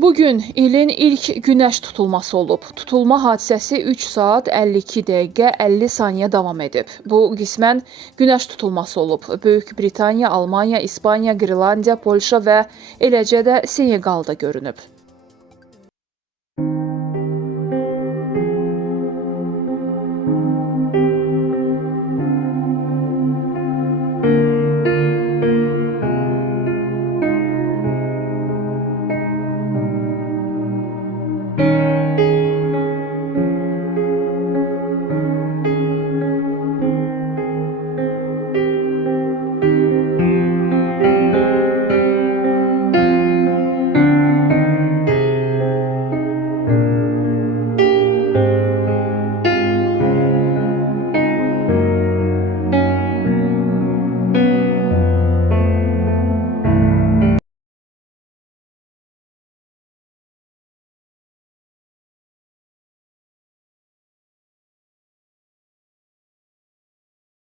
Bugün ilin ilk günəş tutulması olub. Tutulma hadisəsi 3 saat 52 dəqiqə 50 saniyə davam edib. Bu qismən günəş tutulması olub. Böyük Britaniya, Almaniya, İspaniya, Qrilandiya, Polşa və eləcə də Seneqalda görünüb.